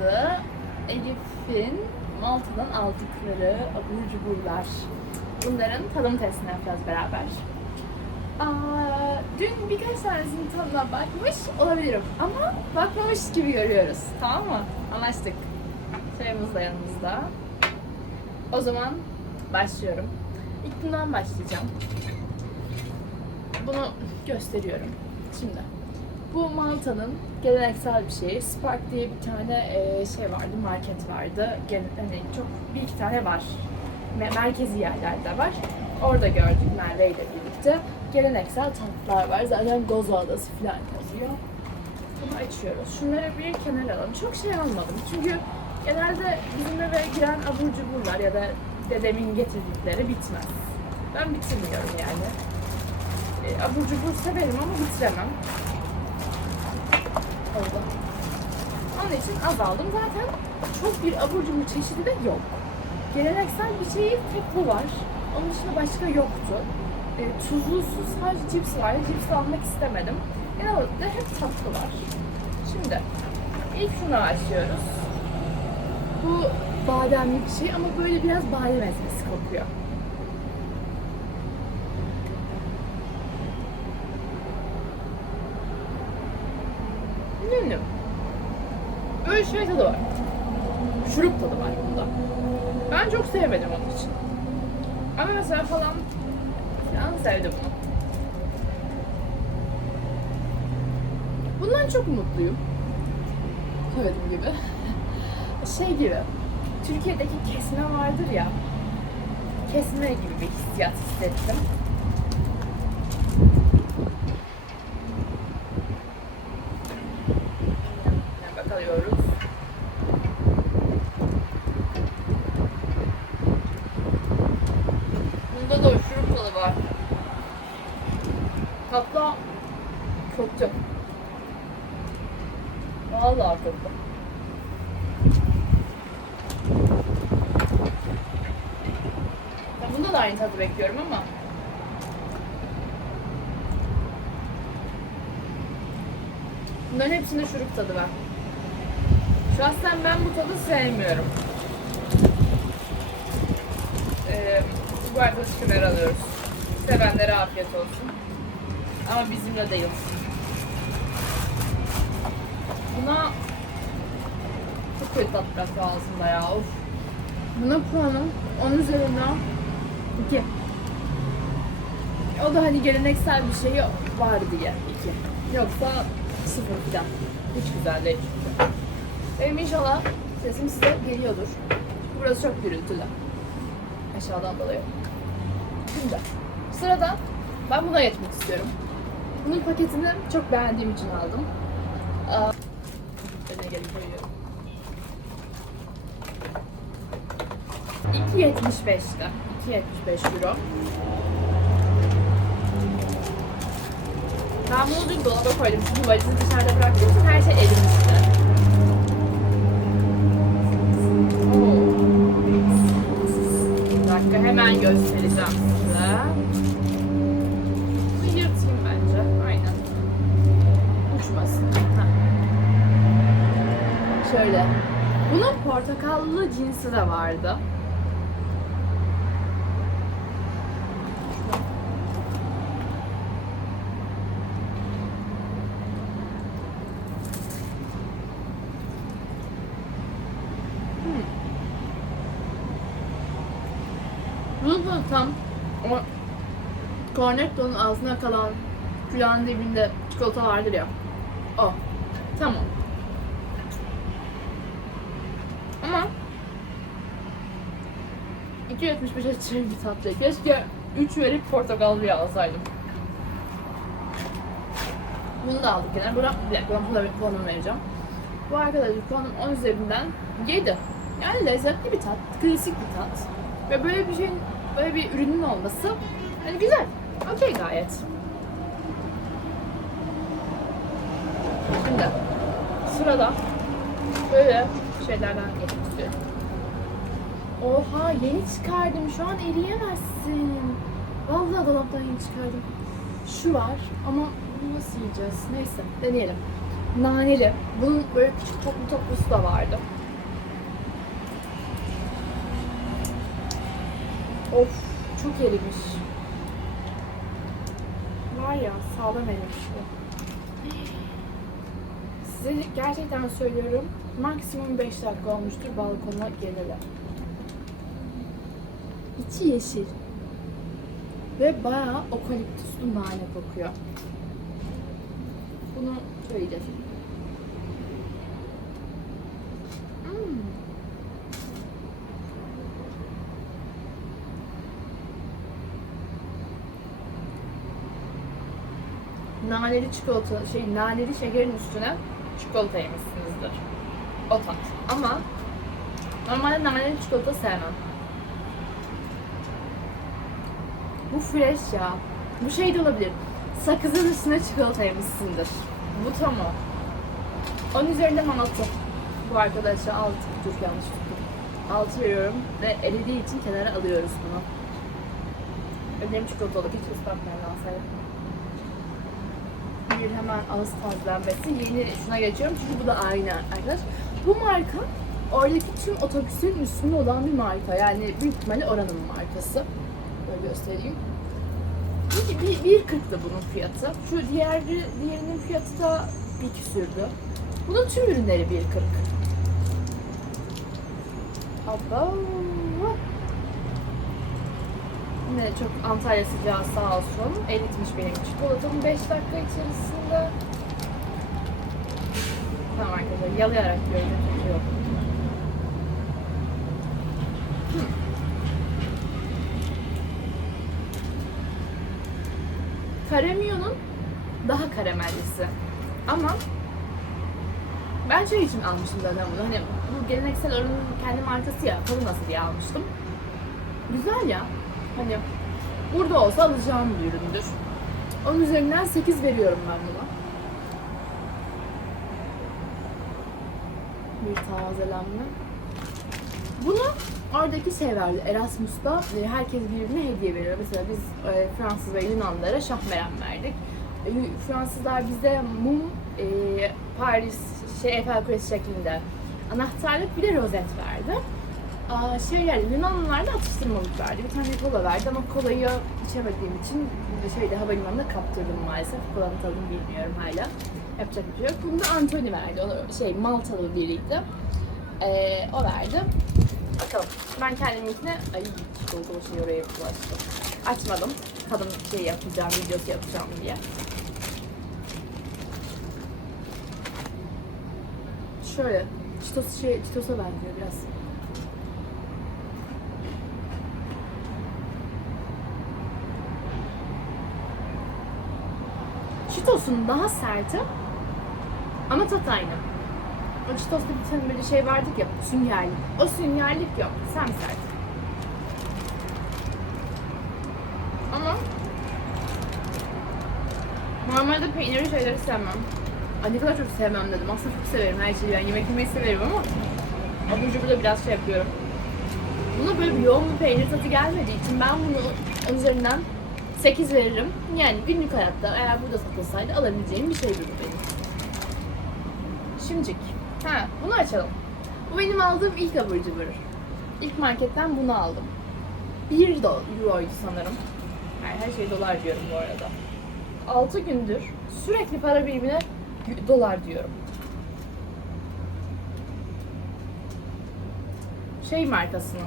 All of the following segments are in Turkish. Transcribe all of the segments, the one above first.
adı Elif'in Malta'dan aldıkları abur cuburlar. Bunların tadım testini yapacağız beraber. Aa, dün birkaç tanesinin tadına bakmış olabilirim ama bakmamış gibi görüyoruz. Tamam mı? Anlaştık. Çayımız da yanımızda. O zaman başlıyorum. İlk bundan başlayacağım. Bunu gösteriyorum. Şimdi bu Malta'nın geleneksel bir şeyi. Spark diye bir tane e, şey vardı, market vardı. Gene, hani çok bir iki tane var. Me- merkezi yerlerde var. Orada gördük Merve ile birlikte. Geleneksel tatlılar var. Zaten Gozo Adası falan yazıyor. Bunu açıyoruz. Şunları bir kenara alalım. Çok şey almadım. Çünkü genelde bizim eve giren abur cuburlar ya da dedemin getirdikleri bitmez. Ben bitirmiyorum yani. E, abur cubur severim ama bitiremem. Oldu. Onun için az aldım. Zaten çok bir abur cubur çeşidi de yok. Geleneksel bir şeyi tek bu var. Onun dışında başka yoktu. E, tuzlusu sadece cips var. Cips almak istemedim. Genel olarak da hep tatlı var. Şimdi ilk şuna başlıyoruz. Bu bademli bir şey ama böyle biraz badem ezmesi kokuyor. Bilmiyorum. Böyle şey tadı var. Şurup tadı var bunda. Ben çok sevmedim onun için. Ama mesela falan falan sevdim bunu. Bundan çok mutluyum. Söylediğim gibi. Şey gibi. Türkiye'deki kesme vardır ya. Kesme gibi bir hissiyat hissettim. Hemen bakalıyoruz. Bunda da o şurup tadı var. Hatta kötü. Vallahi kötü. Ya bunda da aynı tadı bekliyorum ama Bunların hepsinde şurup tadı var. Şahsen ben bu tadı sevmiyorum. Ee, bu arkadaşı kenara alıyoruz. Sevenlere afiyet olsun. Ama bizimle değil. Buna çok kötü tat bıraktı ağzımda ya. Of. Buna puanım 10 üzerinden 2. O da hani geleneksel bir şey var diye 2. Yoksa sıfır falan. Hiç güzel değil. Benim inşallah sesim size geliyordur. Burası çok gürültülü. Aşağıdan dolayı. Şimdi sırada ben buna geçmek istiyorum. Bunun paketini çok beğendiğim için aldım. Aa, Öne gelip koyuyorum. 2.75'ti. 2.75 euro. Ben bunu dün dolaba koydum çünkü valizi dışarıda bıraktığım için her şey elimizde. Oo. Bir dakika hemen göstereceğim size. Bunu yırtayım bence. Aynen. Uçmasın. Şöyle. Bunun portakallı cinsi de vardı. Bunun da tam o Cornetto'nun ağzına kalan külahın dibinde çikolata vardır ya. O. Tamam. Ama 2.75'e çiğ bir tatlı. Keşke 3 verip portakallı alsaydım. Bunu da aldık gene. Buna, bir dakika ben puanımı vereceğim. Bu arkadaşlar puanım 10 üzerinden 7. Yani lezzetli bir tat, klasik bir tat. Ve böyle bir şeyin, böyle bir ürünün olması hani güzel. Okey gayet. Şimdi sırada böyle şeylerden geçmek istiyorum. Oha yeni çıkardım. Şu an eriyemezsin. Vallahi dolaptan yeni çıkardım. Şu var ama nasıl yiyeceğiz? Neyse deneyelim. Naneli. Bunun böyle küçük toplu toplusu da vardı. Of çok erimiş. Var ya sağlam bu. Size gerçekten söylüyorum. Maksimum 5 dakika olmuştur balkona geleli. İçi yeşil. Ve bayağı okaliptüslü nane kokuyor. Bunu söyleyeceğiz. Hmm. Naneli çikolata, şey naneli şekerin üstüne çikolata yemişsinizdir. O tat. Ama normalde naneli çikolata sevmem. Bu fresh ya. Bu şey de olabilir. Sakızın üstüne çikolata yemişsindir. Bu tam o. Onun üzerinden 6. Bu arkadaşa 6. Dur yanlış tuttum. 6 veriyorum ve eridiği için kenara alıyoruz bunu. Öderim çikolatalı hiç ıslatmayan alsaydım. Bir hemen ağız tazelenmesi. Yeni şuna geçiyorum çünkü bu da aynı arkadaş. Bu marka oradaki tüm otobüsün üstünde olan bir marka. Yani büyük ihtimalle oranın markası. Böyle göstereyim. Bir, bir, bir kırktı bunun fiyatı. Şu diğeri, diğerinin fiyatı da bir küsürdü. Bunun tüm ürünleri bir kırk. Aba. Yine çok Antalya sıcağı sağ olsun. Eritmiş benim çikolatamı 5 dakika içerisinde. Tamam arkadaşlar yalayarak. Hiç yok. Karemio'nun daha karamellisi. Ama ben şey için almıştım zaten bunu. Hani bu geleneksel oranın kendi markası ya. Kalınası diye almıştım. Güzel ya. Hani burada olsa alacağım bir üründür. Onun üzerinden 8 veriyorum ben buna. Bir tazelenme. Bunu oradaki şey verdi. Erasmus'ta e, herkes birbirine hediye veriyor. Mesela biz e, Fransız ve Yunanlara şahmeran verdik. E, Fransızlar bize mum, Paris, şey Eiffel Kulesi şeklinde anahtarlık bir de rozet verdi. Aa, şey yani Yunanlılar da atıştırmalık verdi. Bir tane kola verdi ama kolayı içemediğim için şeyde havalimanında kaptırdım maalesef. Kolanın tadını bilmiyorum hala. Yapacak bir şey yok. Bunu da Anthony verdi. O şey Maltalı biriydi. Ee, o verdi. Bakalım. Ben kendiminkine... Ay çikolatalı şey oraya bulaştı. Açmadım. Tadım şey yapacağım, videosu yapacağım diye. Şöyle. Çitos şey, çitosa benziyor biraz. Cheetos'un daha serti ama tat aynı. O Cheetos'ta bir tane böyle şey vardık ya, süngerlik. O süngerlik yok, sem sert. Ama normalde peynirli şeyleri sevmem. Ay ne kadar çok sevmem dedim. Aslında çok severim her şeyi. Yani yemek yemeyi severim ama abur cubur da biraz şey yapıyorum. Buna böyle bir yoğun bir peynir tadı gelmediği için ben bunu üzerinden 8 veririm. Yani günlük hayatta eğer burada satılsaydı alabileceğim bir şeydir bu benim. Şimdicik. Ha, bunu açalım. Bu benim aldığım ilk abur cubur. İlk marketten bunu aldım. 1 do euroydu sanırım. Yani her şey dolar diyorum bu arada. 6 gündür sürekli para birimine dolar diyorum. Şey markasının.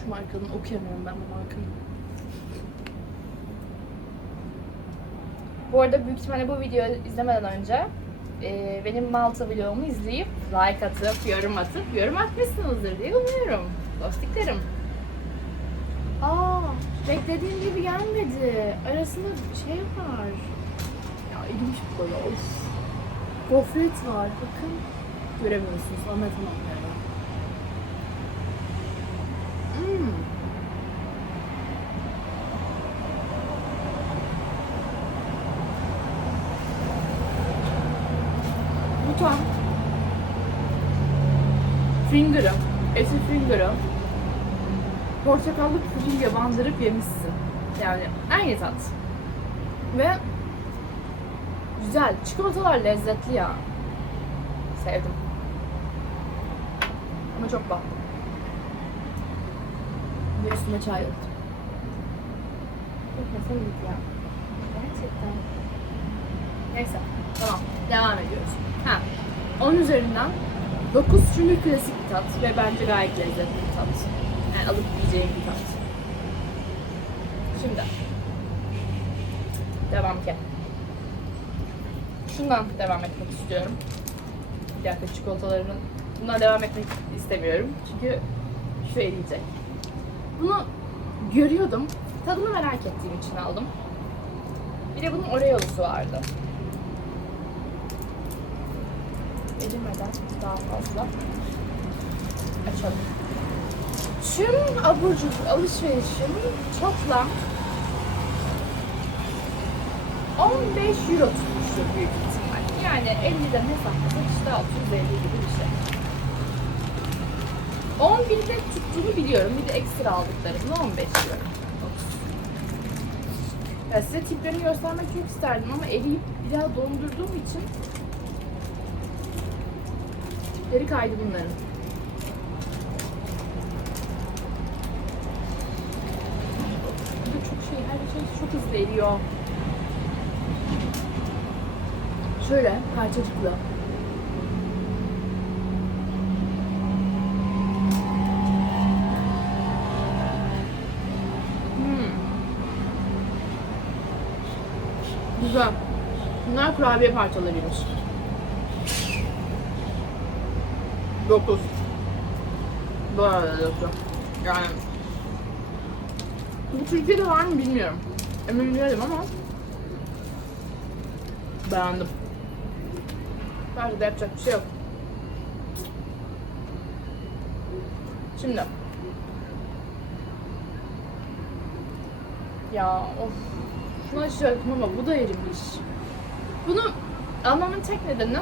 Şu markanın okuyamıyorum ben bu markayı. Bu arada büyük ihtimalle bu videoyu izlemeden önce e, benim Malta vlogumu izleyip like atıp, yorum atıp, yorum atmışsınızdır diye umuyorum. Dostiklerim. Aa, beklediğim gibi gelmedi. Arasında bir şey var. Ya ilginç bir. Of. Gofret var. Bakın. Göremiyorsunuz. Anlatamam yani. Hmm. Bu tam finger'ı, eti finger'ı portakallı puding'e bandırıp yemişsin. Yani aynı tat. Ve güzel. Çikolatalar lezzetli ya. Sevdim. Ama çok baktım. Bir üstüme çay döktüm. Dökmesem iyi ya. Gerçekten. Neyse. Tamam. Devam ediyoruz. Ha. 10 üzerinden 9 çünkü klasik bir tat ve bence gayet lezzetli bir tat. Yani alıp yiyeceğim bir tat. Şimdi. Devam ki. Şundan devam etmek istiyorum. Bir dakika çikolatalarının bundan devam etmek istemiyorum. Çünkü şu eriyecek. Bunu görüyordum. Tadını merak ettiğim için aldım. Bir de bunun Oreo'lusu vardı. Erimeden daha fazla açalım. Tüm abur cubur alışverişim toplam 15 euro tutmuştur büyük ihtimal. Yani 50'den hesaplasak işte 650 gibi bir şey. 11'de tuttuğunu biliyorum. Bir de ekstra aldıklarımla 15 euro. Ya size tiplerini göstermek çok isterdim ama eriyip bir daha dondurduğum için tipleri kaydı bunların. Burada çok şey, her şey çok hızlı eriyor. Şöyle parçacıklı. Hmm. Güzel. Bunlar kurabiye parçalarıymış. 9. Böyle 9. Yani bu Türkiye'de var mı bilmiyorum. Emin değilim ama beğendim. Bence de yapacak bir şey yok. Şimdi. Ya of. Şunu açacaktım ama bu da erimiş. Bunu almamın tek nedeni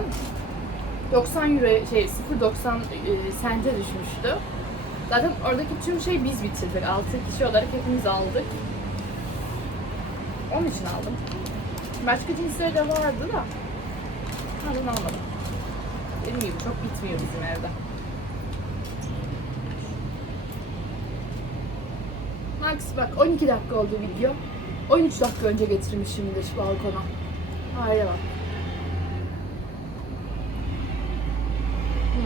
90 euro şey 0.90 e, sente düşmüştü. Zaten oradaki tüm şey biz bitirdik. 6 kişi olarak hepimiz aldık. Onun için aldım. Başka cinsleri de vardı da. Ben almadım. Dediğim gibi çok bitmiyor bizim evde. Max bak 12 dakika oldu video. 13 dakika önce getirmişimdir balkona. Hayır bak. Hmm.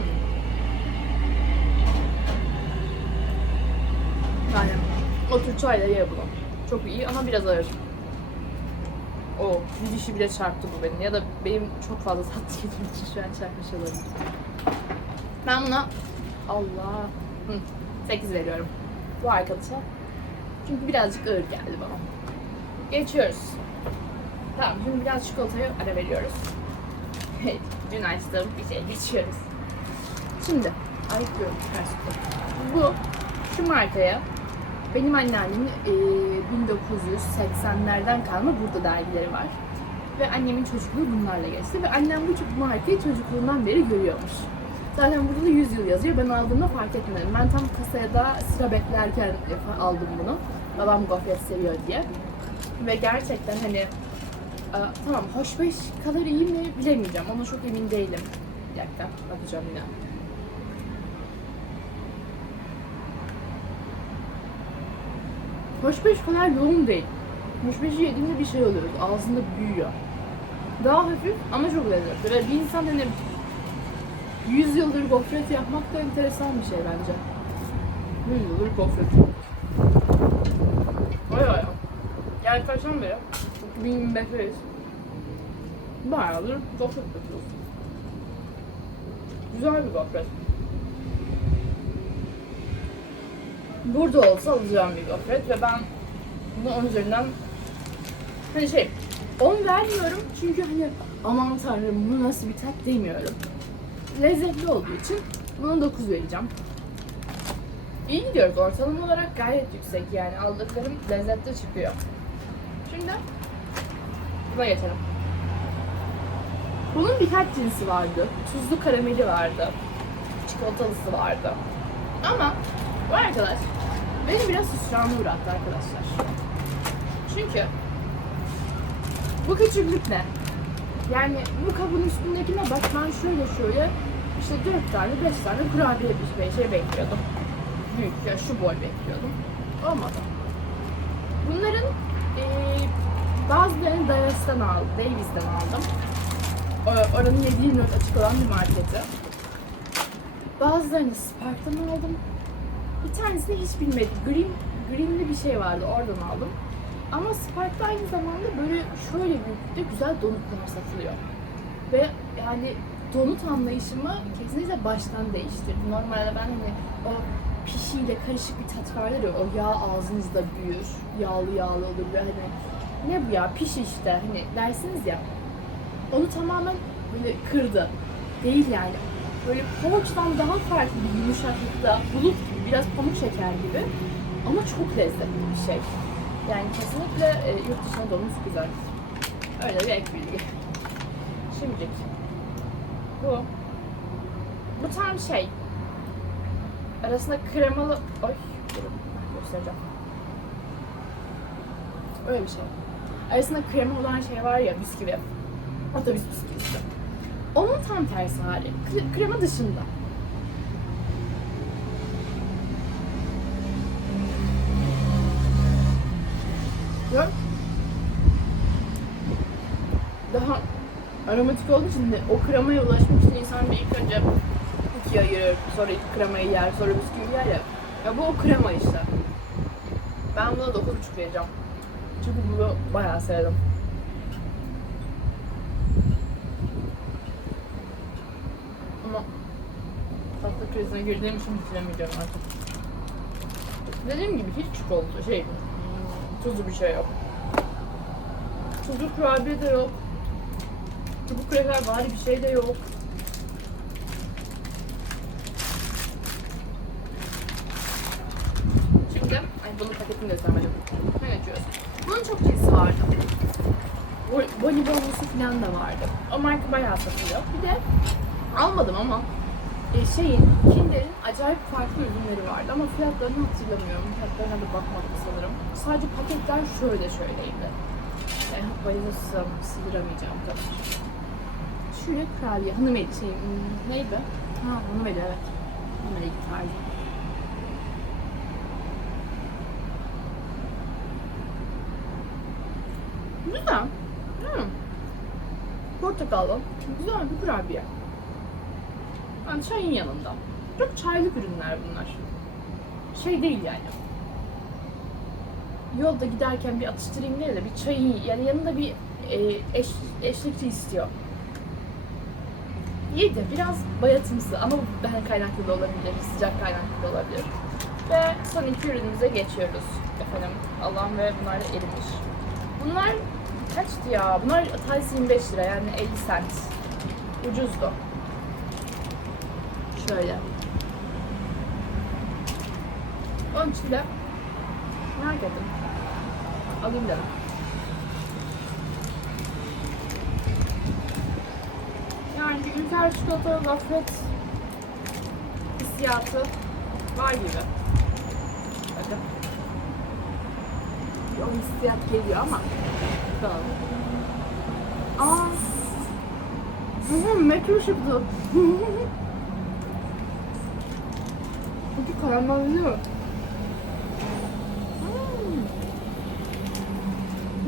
Yani otur çayla ye bunu. Çok iyi ama biraz ağır. O bir dişi bile çarptı bu benim. Ya da benim çok fazla tatlı yediğim için şu an çarpmış olabilir. Ben buna Allah Hı, 8 veriyorum. Bu arkadaşa. Çünkü birazcık ağır geldi bana. Geçiyoruz. Tamam şimdi biraz çikolataya ara veriyoruz. Dün açtığım bir şey geçiyoruz. Şimdi ayıklıyorum ters. Bu şu markaya benim anneannemin e, 1980'lerden kalma burada dergileri var. Ve annemin çocukluğu bunlarla geçti. Ve annem bu markayı çocukluğundan beri görüyormuş. Zaten burada da 100 yıl yazıyor. Ben aldığımda fark etmedim. Ben tam kasaya da sıra beklerken e, aldım bunu. Babam gofret seviyor diye. Ve gerçekten hani e, tamam hoşbeş kadar iyi mi bilemeyeceğim. Ona çok emin değilim. Bir dakika bakacağım yine. Hoşbeş kadar yoğun değil. Hoşbeşi yediğinde bir şey oluyoruz. Ağzında büyüyor. Daha hafif ama çok lezzetli. Ve bir insan hani 100 yıldır gofret yapmak da enteresan bir şey bence. 100 yıldır gofret. Vay vay. Yani kaçtan beri? 2025'teyiz. Bayağıdır gofret yapıyoruz. Güzel bir gofret. Burada olsa alacağım bir gofret ve ben bunu 10 üzerinden hani şey 10 vermiyorum çünkü hani aman tanrım bu nasıl bir tat demiyorum. Lezzetli olduğu için buna 9 vereceğim. İyi gidiyoruz. Ortalama olarak gayet yüksek yani. Aldıklarım lezzetli çıkıyor. Şimdi buna geçelim. Bunun birkaç cinsi vardı. Tuzlu karameli vardı. Çikolatalısı vardı. Ama bu arkadaş beni biraz hüsrana uğrattı arkadaşlar. Çünkü Bu küçüklük ne? Yani bu kabın üstündekine bak ben şöyle şöyle işte 4 tane 5 tane kurabiye bir şey, bekliyordum. Büyük ya şu boy bekliyordum. Olmadı. Bunların eee bazılarını Davis'ten aldım. Davis'ten aldım. Oranın 7 açık olan bir marketi. Bazılarını Spark'tan aldım. Bir tanesini hiç bilmedim. Green, Green'li bir şey vardı oradan aldım. Ama Spark'ta aynı zamanda böyle şöyle büyüklükte güzel donutlar satılıyor. Ve yani donut anlayışımı kesinlikle baştan değiştirdi. Normalde ben hani o pişiyle karışık bir tat vardır ya, o yağ ağzınızda büyür, yağlı yağlı olur ve hani ne bu ya piş işte hani dersiniz ya. Onu tamamen böyle kırdı. Değil yani. Böyle poğaçadan daha farklı bir yumuşaklıkta, bulut gibi, biraz pamuk şeker gibi. Ama çok lezzetli bir şey. Yani kesinlikle e, yurt dışına donmuş güzel. Öyle bir ek bilgi. Şimdilik. Bu. Bu tam şey. Arasında kremalı... Ay durun göstereceğim. Öyle bir şey. Arasında krema olan şey var ya bisküvi. Otobüs bisküvisi. Onun tam tersi hali. Kre- krema dışında. Ve daha aromatik olduğu için de o kremaya ulaşmak insan bir ilk önce ikiye ayırır, sonra kremayı yer, sonra bisküvi yer ya. Ya bu o krema işte. Ben buna 9.5 vereceğim. Çünkü bunu bayağı sevdim. Ama tatlı krizine girdiğim için bitiremeyeceğim artık. Dediğim gibi hiç çikolata şey, tuzlu bir şey yok. Tuzlu kurabiye de yok. Çubuk kreker bari bir şey de yok. Şimdi, ay bunun paketini göstermedim. Ne açıyoruz? Bunun çok cinsi vardı. Bo- Bonibonlusu falan da vardı. O marka bayağı satılıyor. Bir de almadım ama şeyin, Kinder'in acayip farklı ürünleri vardı ama fiyatlarını hatırlamıyorum. Fiyatlarına da bakmadım sanırım. Sadece paketler şöyle şöyleydi. Yani bayılırsam sıyıramayacağım kadar. Şöyle kurabiye, hanımeli şey, hmm, neydi? Ha hanımeli evet. Hanımeli tarzı. Güzel. Hmm. Portakallı. Güzel bir kurabiye. Yani çayın yanında. Çok çaylık ürünler bunlar. Şey değil yani. Yolda giderken bir atıştırayım değil de bir çayın yani yanında bir e, eş, eşlikçi istiyor. Yedi. Biraz bayatımsı ama ben kaynaklı da olabilir. Sıcak kaynaklı da olabilir. Ve son iki ürünümüze geçiyoruz. Efendim Allah'ım ve bunlar erimiş. Bunlar kaçtı ya? Bunlar tanesi 25 lira yani 50 cent. Ucuzdu. Şöyle. Onun için de merak ettim. Alayım dedim. Yani ülker çikolata gofret hissiyatı var gibi. Bakın. O hissiyat geliyor ama. Bakalım. Aa. Metro çıktı. Karamelli. Hmm.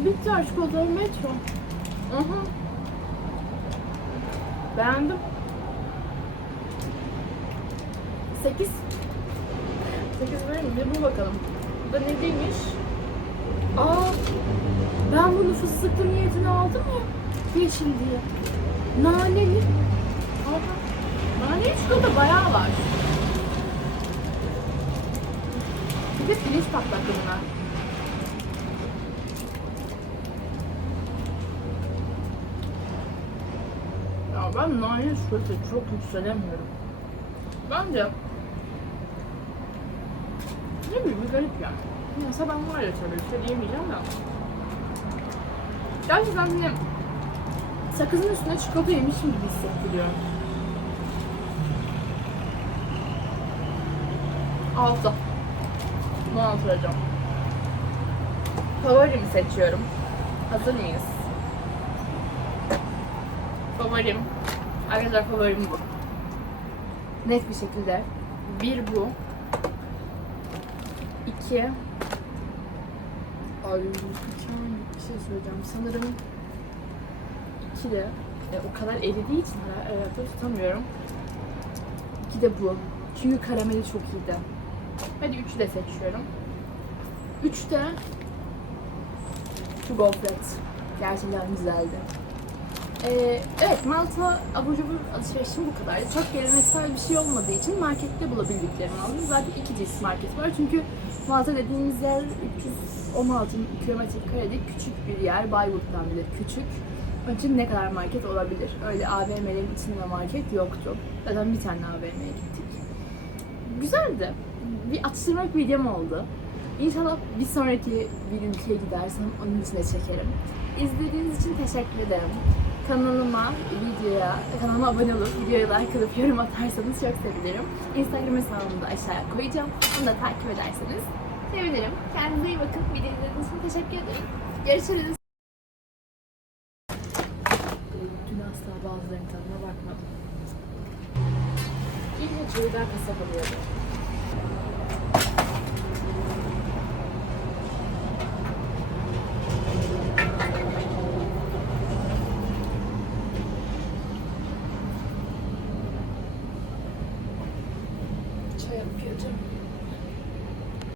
Bitter çikolatalı metro. Hı. Beğendim. 8 8 verelim bir bu bakalım. Bu da ne demiş? Aa, ben bunu fıstıklı niyetine aldım ya. Yeşil diye. Naneli. Aha. Naneli çikolata bayağı var. Bir de pirinç patlaklı bunlar. Ya ben nane çikolata çok yükselemiyorum. Bence ne bileyim garip yani. Mesela ben var ya tabii bir şey diyemeyeceğim de. Gerçekten hani sakızın üstüne çikolata yemişim gibi hissettiriyor. Altı. Bunu altıracağım. Favorimi seçiyorum. Hazır mıyız? Favorim. Arkadaşlar favorim bu. Net bir şekilde. Bir bu. İki. Ay bir şey söyleyeceğim. Sanırım iki de e, o kadar eridiği için hayata tutamıyorum. İki de bu. Çünkü karameli çok iyiydi. Hadi üçü de seçiyorum. Üç de şu gofret. Gerçekten güzeldi. Ee, evet Malta abur cubur alışverişim bu kadar. Çok geleneksel bir şey olmadığı için markette bulabildiklerimi aldım. Zaten iki cins market var çünkü Malta dediğimiz yer 316 kilometre karede küçük bir yer. Bayburt'tan bile küçük. Onun için ne kadar market olabilir? Öyle AVM'lerin içinde market yoktu. Zaten bir tane AVM'ye gittik. Güzeldi. Bir atıştırmak videom oldu. İnşallah bir sonraki bir gidersem onun içine çekerim. İzlediğiniz için teşekkür ederim. Kanalıma, videoya, kanalıma abone olup videoya like atıp yorum atarsanız çok sevinirim. Instagram hesabımı da aşağıya koyacağım. Onu da takip ederseniz sevinirim. Kendinize iyi bakın. Video izlediğiniz için teşekkür ederim. Görüşürüz.